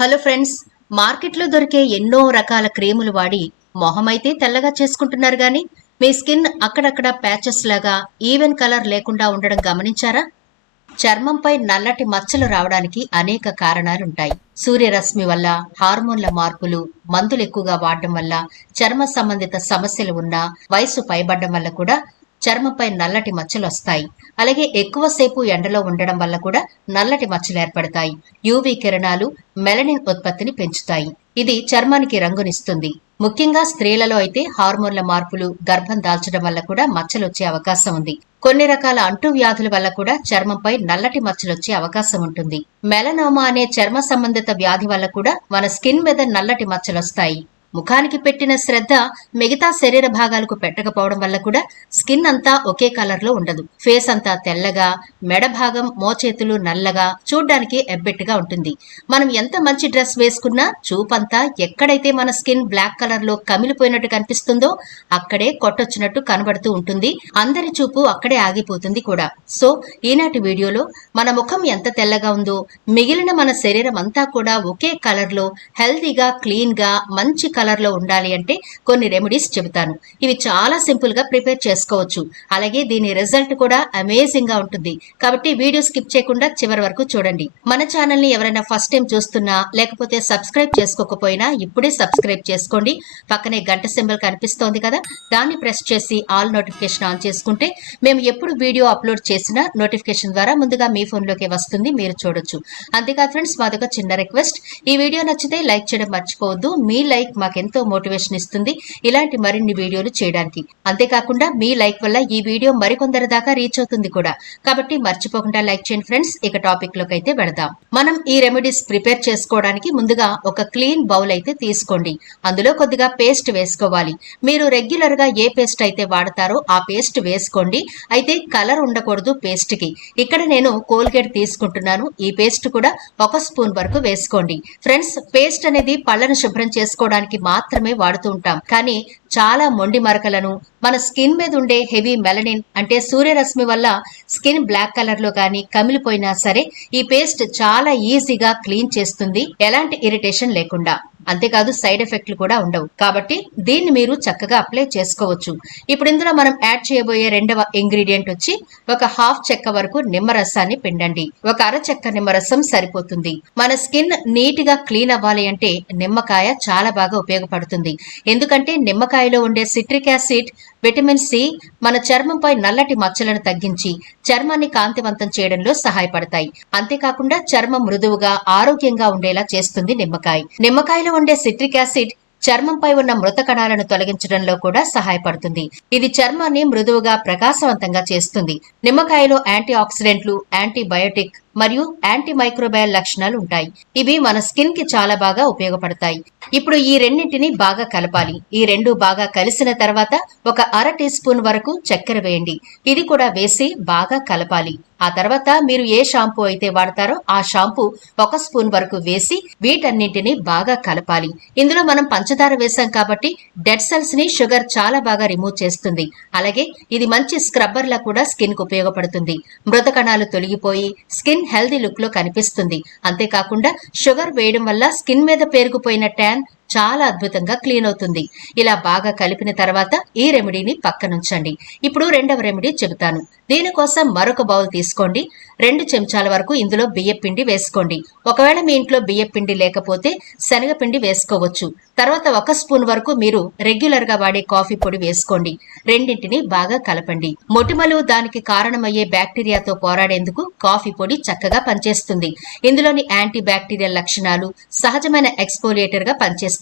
Hello friends, మార్కెట్లో దొరికే ఎన్నో రకాల క్రీములు వాడి మొహమైతే తెల్లగా చేసుకుంటున్నారు గాని మీ స్కిన్ అక్కడక్కడ ప్యాచెస్ లాగా ఈవెన్ కలర్ లేకుండా ఉండడం గమనించారా? చర్మంపై నల్లటి మచ్చలు రావడానికి అనేక కారణాలుంటాయి. సూర్యరశ్మి వల్ల, హార్మోన్ల మార్పులు, మందులు ఎక్కువగా వాడడం వల్ల, చర్మ సంబంధిత సమస్యలు ఉన్నా, వయసు పైబడ్డం వల్ల కూడా చర్మంపై నల్లటి మచ్చలు వస్తాయి. అలాగే ఎక్కువసేపు ఎండలో ఉండడం వల్ల కూడా నల్లటి మచ్చలు ఏర్పడతాయి. యూవీ కిరణాలు మెలనిన్ ఉత్పత్తిని పెంచుతాయి. ఇది చర్మానికి రంగునిస్తుంది. ముఖ్యంగా స్త్రీలలో అయితే హార్మోన్ల మార్పులు, గర్భం దాల్చడం వల్ల కూడా మచ్చలొచ్చే అవకాశం ఉంది. కొన్ని రకాల అంటువ్యాధుల వల్ల కూడా చర్మంపై నల్లటి మచ్చలొచ్చే అవకాశం ఉంటుంది. మెలనోమా అనే చర్మ సంబంధిత వ్యాధి వల్ల కూడా మన స్కిన్ మీద నల్లటి మచ్చలొస్తాయి. ముఖానికి పెట్టిన శ్రద్ధ మిగతా శరీర భాగాలకు పెట్టకపోవడం వల్ల కూడా స్కిన్ అంతా ఒకే కలర్ లో ఉండదు. ఫేస్ అంతా తెల్లగా, మెడ భాగం, మోచేతులు నల్లగా, చూడ్డానికి ఎబ్బెట్టుగా ఉంటుంది. మనం ఎంత మంచి డ్రెస్ వేసుకున్నా చూపంతా ఎక్కడైతే మన స్కిన్ బ్లాక్ కలర్ లో కమిలిపోయినట్టు కనిపిస్తుందో అక్కడే కొట్టొచ్చినట్టు కనబడుతూ ఉంటుంది. అందరి చూపు అక్కడే ఆగిపోతుంది కూడా. సో ఈనాటి వీడియోలో మన ముఖం ఎంత తెల్లగా ఉందో మిగిలిన మన శరీరం అంతా కూడా ఒకే కలర్ లో హెల్తీగా, క్లీన్ గా, మంచి కలర్ లో ఉండాలి అంటే కొన్ని రెమెడీస్ చెబుతాను. ఇవి చాలా సింపుల్ గా ప్రిపేర్ చేసుకోవచ్చు. అలాగే దీని రిజల్ట్ కూడా అమేజింగ్ గా ఉంటుంది. కాబట్టి వీడియో స్కిప్ చేయకుండా చివరి వరకు చూడండి. మన ఛానల్ ని ఎవరైనా ఫస్ట్ టైం చూస్తున్నా లేకపోతే సబ్స్క్రైబ్ చేసుకోకపోయినా ఇప్పుడే సబ్స్క్రైబ్ చేసుకోండి. పక్కనే గంట సింబల్ కనిపిస్తోంది కదా, దాన్ని ప్రెస్ చేసి ఆల్ నోటిఫికేషన్ ఆన్ చేసుకుంటే మేము ఎప్పుడు వీడియో అప్లోడ్ చేసినా నోటిఫికేషన్ ద్వారా ముందుగా మీ ఫోన్ లోకి వస్తుంది, మీరు చూడొచ్చు. అంతేకాదు ఫ్రెండ్స్, మాదొక చిన్న రిక్వెస్ట్, ఈ వీడియో నచ్చితే లైక్ చేయడం మర్చిపోవద్దు. మీ లైక్ మాకెంతో మోటివేషన్ ఇస్తుంది ఇలాంటి మరిన్ని వీడియోలు చేయడానికి. అంతేకాకుండా మీ లైక్ వల్ల ఈ వీడియో మరికొందరి దాకా రీచ్ అవుతుంది కూడా. కాబట్టి మర్చిపోకుండా లైక్ చేయండి ఫ్రెండ్స్. ఇక టాపిక్ లోకి అయితే వెళదాం. మనం ఈ రెమెడీస్ ప్రిపేర్ చేసుకోవడానికి ముందుగా ఒక క్లీన్ బౌల్ అయితే తీసుకోండి. అందులో కొద్దిగా పేస్ట్ వేసుకోవాలి. మీరు రెగ్యులర్ గా ఏ పేస్ట్ అయితే వాడతారో ఆ పేస్ట్ వేసుకోండి. అయితే కలర్ ఉండకూడదు పేస్ట్ కి. ఇక్కడ నేను కోల్గేట్ తీసుకుంటున్నాను. ఈ పేస్ట్ కూడా 1 స్పూన్ వరకు వేసుకోండి. ఫ్రెండ్స్, పేస్ట్ అనేది పళ్లను శుభ్రం చేసుకోవడానికి మాత్రమే వాడుతూ ఉంటాం. కానీ చాలా మొండి మరకలను, మన స్కిన్ మీద ఉండే హెవీ మెలనిన్ అంటే సూర్యరశ్మి వల్ల స్కిన్ బ్లాక్ కలర్ లో గానీ కమిలిపోయినా సరే ఈ పేస్ట్ చాలా ఈజీగా క్లీన్ చేస్తుంది, ఎలాంటి ఇరిటేషన్ లేకుండా. అంతేకాదు సైడ్ ఎఫెక్ట్లు కూడా ఉండవు. కాబట్టి దీన్ని మీరు చక్కగా అప్లై చేసుకోవచ్చు. ఇప్పుడు ఇందులో మనం యాడ్ చేయబోయే రెండవ ఇంగ్రీడియంట్ వచ్చి ఒక హాఫ్ చెక్క వరకు నిమ్మరసాన్ని పిండండి. ఒక అర చెక్క నిమ్మరసం సరిపోతుంది. మన స్కిన్ నీట్ గా క్లీన్ అవ్వాలి అంటే నిమ్మకాయ చాలా బాగా ఉపయోగపడుతుంది. ఎందుకంటే నిమ్మకాయలో ఉండే సిట్రిక్ యాసిడ్, విటమిన్ సి మన చర్మంపై నల్లటి మచ్చలను తగ్గించి చర్మాన్ని కాంతివంతం చేయడంలో సహాయపడతాయి. అంతేకాకుండా చర్మం మృదువుగా, ఆరోగ్యంగా ఉండేలా చేస్తుంది నిమ్మకాయ. నిమ్మకాయలో ఉండే సిట్రిక్ యాసిడ్ చర్మంపై ఉన్న మృత కణాలను తొలగించడంలో కూడా సహాయపడుతుంది. ఇది చర్మాన్ని మృదువుగా, ప్రకాశవంతంగా చేస్తుంది. నిమ్మకాయలో యాంటీ ఆక్సిడెంట్లు, యాంటీబయోటిక్ మరియు యాంటీ మైక్రోబయల్ లక్షణాలు ఉంటాయి. ఇవి మన స్కిన్ కి చాలా బాగా ఉపయోగపడతాయి. ఇప్పుడు ఈ రెండింటిని బాగా కలపాలి. ఈ రెండు బాగా కలిసిన తర్వాత ఒక అర టీ స్పూన్ వరకు చక్కెర వేయండి. ఇది కూడా వేసి బాగా కలపాలి. ఆ తర్వాత మీరు ఏ షాంపూ అయితే వాడతారో ఆ షాంపూ 1 స్పూన్ వరకు వేసి వీటన్నింటినీ బాగా కలపాలి. ఇందులో మనం పంచదార వేసాం కాబట్టి డెడ్ సెల్స్ ని షుగర్ చాలా బాగా రిమూవ్ చేస్తుంది. అలాగే ఇది మంచి స్క్రబ్బర్ లా కూడా స్కిన్ కు ఉపయోగపడుతుంది. మృత కణాలు తొలగిపోయి స్కిన్ హెల్దీ లుక్ లో కనిపిస్తుంది. అంతేకాకుండా షుగర్ వేయడం వల్ల స్కిన్ మీద పేరుకుపోయిన ట్యాన్ చాలా అద్భుతంగా క్లీన్ అవుతుంది. ఇలా బాగా కలిపిన తర్వాత ఈ రెమెడీని పక్కనుంచండి. ఇప్పుడు రెండవ రెమెడీ చెబుతాను. దీనికోసం మరొక బౌల్ తీసుకోండి. 2 చెంచాల వరకు ఇందులో బియ్యపిండి వేసుకోండి. ఒకవేళ మీ ఇంట్లో బియ్యపిండి లేకపోతే శనగపిండి వేసుకోవచ్చు. తర్వాత 1 స్పూన్ వరకు మీరు రెగ్యులర్ గా వాడే కాఫీ పొడి వేసుకోండి. రెండింటిని బాగా కలపండి. మొటిమలు, దానికి కారణమయ్యే బ్యాక్టీరియాతో పోరాడేందుకు కాఫీ పొడి చక్కగా పనిచేస్తుంది. ఇందులోని యాంటీ బ్యాక్టీరియల్ లక్షణాలు సహజమైన ఎక్స్ఫోలియేటర్ గా పనిచేస్తుంది.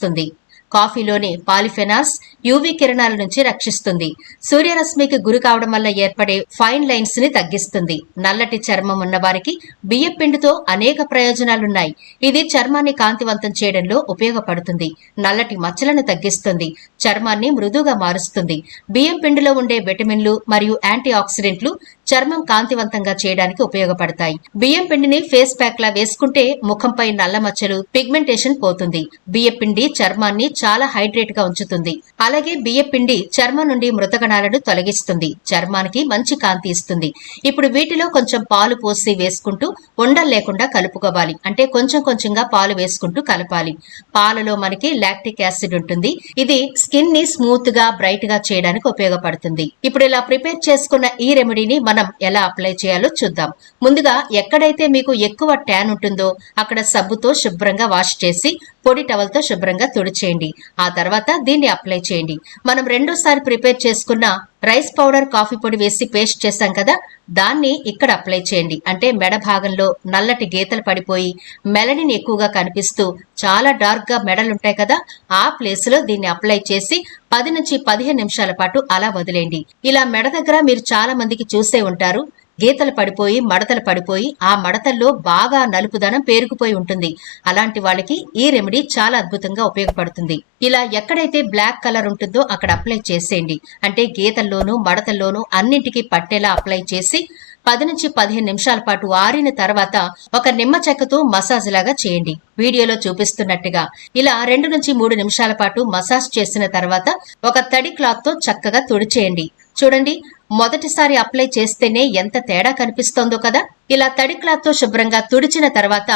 కాఫీలోని పాలిఫెనాల్స్ యూవీ కిరణాల నుంచి రక్షిస్తుంది. సూర్యరశ్మికి గురి కావడం వల్ల ఏర్పడే ఫైన్ లైన్స్ ని తగ్గిస్తుంది. నల్లటి చర్మం ఉన్న వారికి బియ్యం పిండితో అనేక ప్రయోజనాలున్నాయి. ఇది చర్మాన్ని కాంతివంతం చేయడంలో ఉపయోగపడుతుంది. నల్లటి మచ్చలను తగ్గిస్తుంది. చర్మాన్ని మృదువుగా మారుస్తుంది. బియ్యం పిండిలో ఉండే విటమిన్లు మరియు యాంటీ ఆక్సిడెంట్లు చర్మం కాంతివంతంగా చేయడానికి ఉపయోగపడతాయి. బియ్యం పిండిని ఫేస్ ప్యాక్ లా వేసుకుంటే ముఖంపై నల్ల మచ్చలు, పిగ్మెంటేషన్ పోతుంది. బియ్యం పిండి చర్మాన్ని చాలా హైడ్రేట్ గా ఉంచుతుంది. అలాగే బియ్యం పిండి చర్మం నుండి మృతకణాలను తొలగిస్తుంది. చర్మానికి మంచి కాంతి ఇస్తుంది. ఇప్పుడు వీటిలో కొంచెం పాలు పోసి వేసుకుంటూ ఉండలు లేకుండా కలుపుకోవాలి. అంటే కొంచెం కొంచెంగా పాలు వేసుకుంటూ కలపాలి. పాలలో మనకి లాక్టిక్ యాసిడ్ ఉంటుంది. ఇది స్కిన్ ని స్మూత్ గా బ్రైట్ గా చేయడానికి ఉపయోగపడుతుంది. ఇప్పుడు ఇలా ప్రిపేర్ చేసుకున్న ఈ రెమెడీని మనం ఎలా అప్లై చేయాలో చూద్దాం. ముందుగా ఎక్కడైతే మీకు ఎక్కువ ట్యాన్ ఉంటుందో అక్కడ సబ్బుతో శుభ్రంగా వాష్ చేసి పొడి టవల్ తో శుభ్రంగా తుడిచేయండి. ఆ తర్వాత దీన్ని అప్లై చేయండి. మనం రెండోసారి ప్రిపేర్ చేసుకున్న రైస్ పౌడర్, కాఫీ పొడి వేసి పేస్ట్ చేశాం కదా, దాన్ని ఇక్కడ అప్లై చేయండి. అంటే మెడ భాగంలో నల్లటి గీతలు పడిపోయి మెలనిన్ ఎక్కువగా కనిపిస్తూ చాలా డార్క్ గా మెడలుంటాయి కదా, ఆ ప్లేస్ లో దీన్ని అప్లై చేసి 10 నుంచి 15 నిమిషాల పాటు అలా వదిలేండి. ఇలా మెడ దగ్గర మీరు చాలా మందికి చూసే ఉంటారు, గీతలు పడిపోయి మడతలు పడిపోయి ఆ మడతల్లో బాగా నలుపుదనం పేరుకుపోయి ఉంటుంది. అలాంటి వాళ్ళకి ఈ రెమెడీ చాలా అద్భుతంగా ఉపయోగపడుతుంది. ఇలా ఎక్కడైతే బ్లాక్ కలర్ ఉంటుందో అక్కడ అప్లై చేసేయండి. అంటే గీతల్లోనూ మడతల్లోనూ అన్నింటికి పట్టేలా అప్లై చేసి 10 నుంచి 15 నిమిషాల పాటు ఆరిన తర్వాత ఒక నిమ్మ చెక్కతో మసాజ్ లాగా చేయండి. వీడియోలో చూపిస్తున్నట్టుగా ఇలా 2 నుంచి 3 నిమిషాల పాటు మసాజ్ చేసిన తర్వాత ఒక తడి క్లాత్ తో చక్కగా తుడిచేయండి. చూడండి, మొదటిసారి అప్లై చేస్తేనే ఎంత తేడా కనిపిస్తోందో కదా. ఇలా తడి క్లాత్ తో శుభ్రంగా తుడిచిన తర్వాత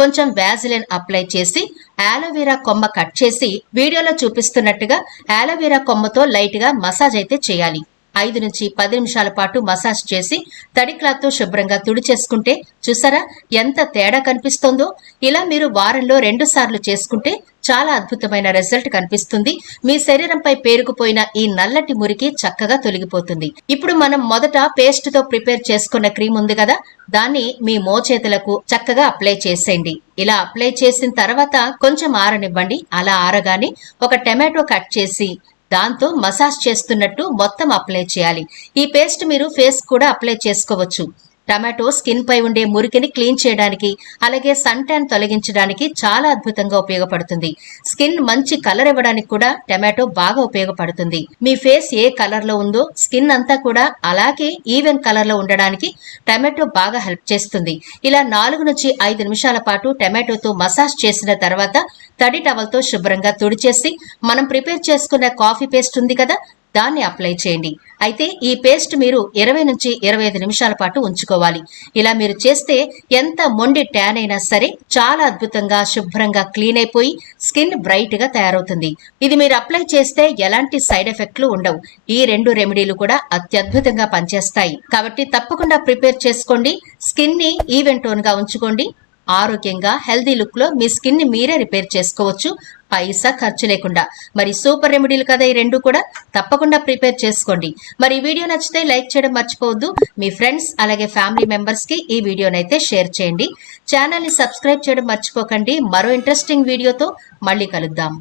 కొంచెం వ్యాజిలిన్ అప్లై చేసి ఆలోవెరా కొమ్మ కట్ చేసి వీడియోలో చూపిస్తున్నట్టుగా ఆలోవెరా కొమ్మతో లైట్ గా మసాజ్ అయితే చేయాలి. 5 నుంచి 10 నిమిషాల పాటు మసాజ్ చేసి తడి క్లాత్ తో శుభ్రంగా తుడిచేసుకుంటే చూసారా ఎంత తేడా కనిపిస్తోందో. ఇలా మీరు వారంలో 2 సార్లు చేసుకుంటే చాలా అద్భుతమైన రిజల్ట్ కనిపిస్తుంది. మీ శరీరంపై పేరుకుపోయిన ఈ నల్లటి మురికి చక్కగా తొలగిపోతుంది. ఇప్పుడు మనం మొదట పేస్ట్ తో ప్రిపేర్ చేసుకున్న క్రీమ్ ఉంది కదా, దాన్ని మీ మోచేతులకు చక్కగా అప్లై చేసేయండి. ఇలా అప్లై చేసిన తర్వాత కొంచెం ఆరనివ్వండి. అలా ఆరగానే ఒక టమాటో కట్ చేసి దాంతో మసాజ్ చేస్తున్నట్టు మొత్తం అప్లై చేయాలి. ఈ పేస్ట్ మీరు ఫేస్ కూడా అప్లై చేసుకోవచ్చు. టమాటో స్కిన్ పై ఉండే మురికిని క్లీన్ చేయడానికి అలాగే సన్ ట్యాన్ తొలగించడానికి చాలా అద్భుతంగా ఉపయోగపడుతుంది. స్కిన్ మంచి కలర్ ఇవ్వడానికి కూడా టమాటో బాగా ఉపయోగపడుతుంది. మీ ఫేస్ ఏ కలర్ లో ఉందో స్కిన్ అంతా కూడా అలాగే ఈవెన్ కలర్ లో ఉండడానికి టమాటో బాగా హెల్ప్ చేస్తుంది. ఇలా 4 నుంచి 5 నిమిషాల పాటు టమాటోతో మసాజ్ చేసిన తర్వాత తడి టవల్ తో శుభ్రంగా తుడిచేసి మనం ప్రిపేర్ చేసుకున్న కాఫీ పేస్ట్ ఉంది కదా, దాన్ని అప్లై చేయండి. అయితే ఈ పేస్ట్ మీరు 20 నుంచి 25 నిమిషాల పాటు ఉంచుకోవాలి. ఇలా మీరు చేస్తే ఎంత మొండి ట్యాన్ అయినా సరే చాలా అద్భుతంగా శుభ్రంగా క్లీన్ అయిపోయి స్కిన్ బ్రైట్ గా తయారవుతుంది. ఇది మీరు అప్లై చేస్తే ఎలాంటి సైడ్ ఎఫెక్ట్లు ఉండవు. ఈ 2 రెమెడీలు కూడా అత్యద్భుతంగా పనిచేస్తాయి. కాబట్టి తప్పకుండా ప్రిపేర్ చేసుకోండి. స్కిన్ ని ఈవెన్ టోన్ గా ఉంచుకోండి. ఆరోగ్యంగా హెల్దీ లుక్ లో మీ స్కిన్ ని మీరే రిపేర్ చేసుకోవచ్చు, పైసా ఖర్చు లేకుండా. మరి సూపర్ రెమెడీలు కదా ఈ 2 కూడా, తప్పకుండా ప్రిపేర్ చేసుకోండి. మరి ఈ వీడియో నచ్చితే లైక్ చేయడం మర్చిపోవద్దు. మీ ఫ్రెండ్స్ అలాగే ఫ్యామిలీ మెంబర్స్ కి ఈ వీడియోనైతే షేర్ చేయండి. ఛానల్ ని సబ్స్క్రైబ్ చేయడం మర్చిపోకండి. మరో ఇంట్రెస్టింగ్ వీడియోతో మళ్ళీ కలుద్దాం.